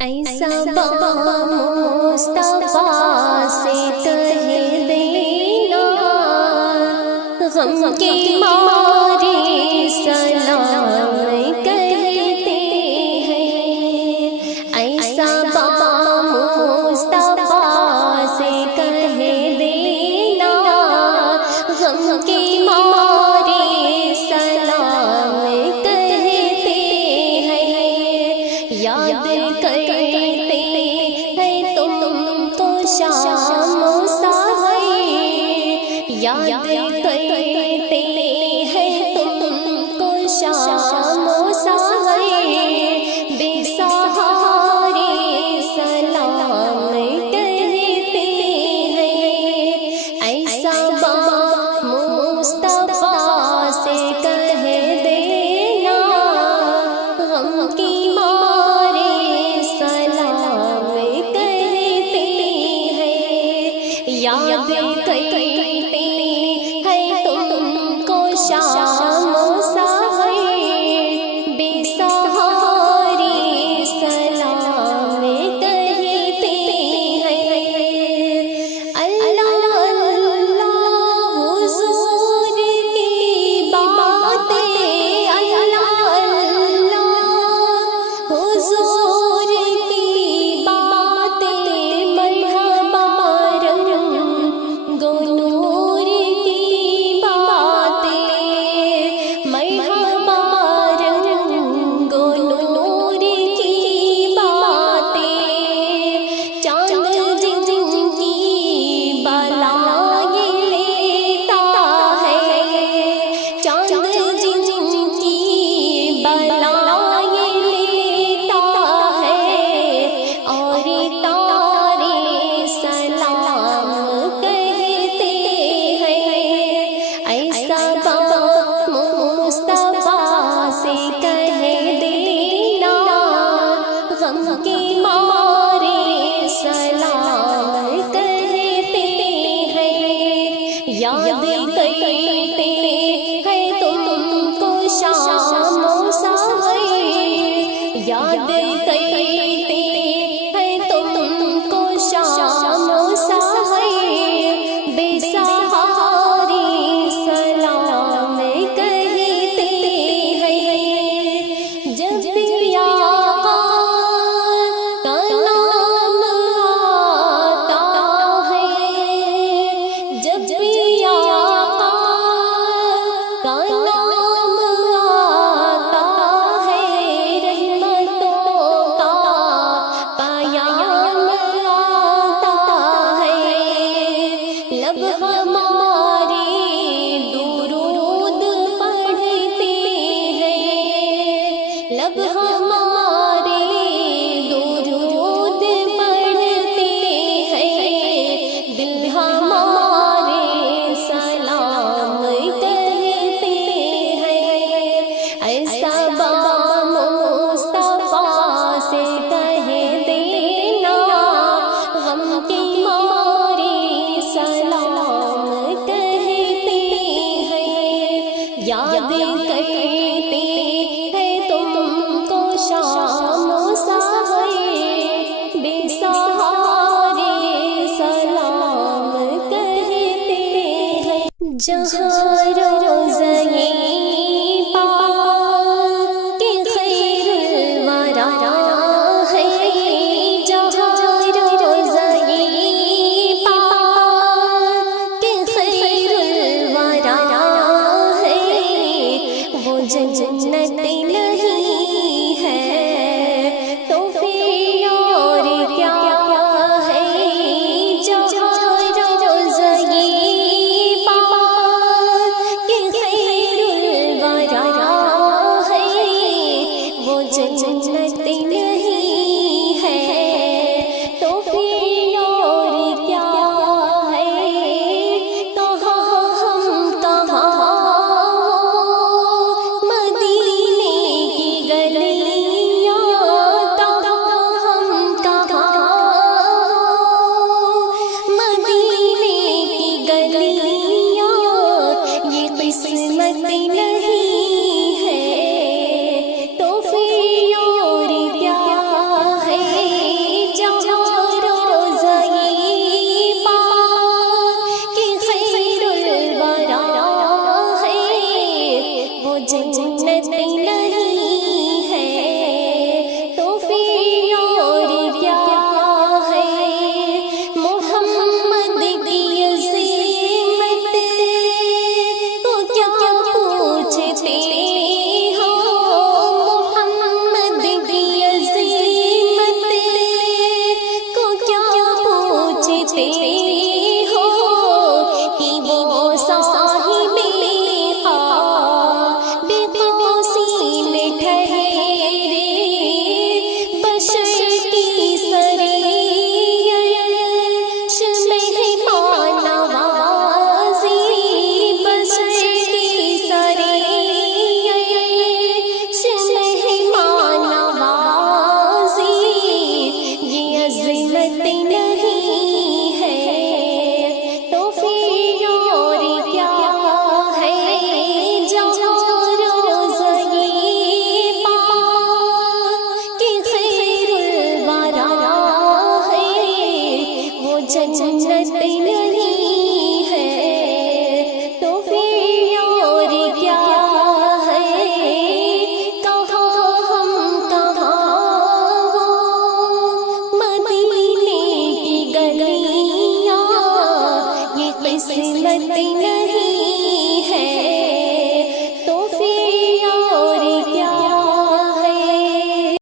ایسا مصطفیٰ سے کہہ دینا، غم کی ماری سلام کہتے ہیں۔ ایسا مصطفیٰ سے کہہ دینا، غم کی ماری سلام کہتے ہیں۔ یاد کرتے ہیں تم کو شام و سحر، یاد کرتے ہیں تم کو شام و سحر، بے سہارے سلام کہتے ہیں۔ ایسا مصطفیٰ سے کہہ دینا، غم کی یاد کرتے ہیں تم کو شام و سحر، بے سہارے سلام کہتے ہیں۔ اللہ اللہ حضور کی باتیں، اللہ اللہ حضور کی باتیں، مرحبا نور کی باتیں، مرحبا رنگ نور کی باتیں، چاند جن کی بلائیں لیتا ہے، چاند جن کی بلائیں لیتا ہے، اور تارے سلام کہتے ہیں۔ ایسا مصطفیٰ سے کہہ دینا، غم کی مارے سلام کہتے ہیں۔ یاد کرتے ہیں تم کو شام و سحر، یاد کرتے ہیں تم کو شام و سحر، بے سہارے سلام کہتے ہیں۔ جب بھی آقا کا نام آتا ہے، جب بھی آقا کا نام آتا ہے، رحمتوں کا پیام آتا ہے، لب ہمارے درود پڑھتے ہیں، لب ہمارے درود پڑھتے ہیں، دل ہمارے سلام کہتے ہیں۔ ایسا مصطفیٰ سے کہہ دینا، غم کی ماری سلام کہتے ہیں۔ یاد کرتے ہیں تم کو شام و سحر، بے سہارے سلام کہتے ہیں۔ جہاں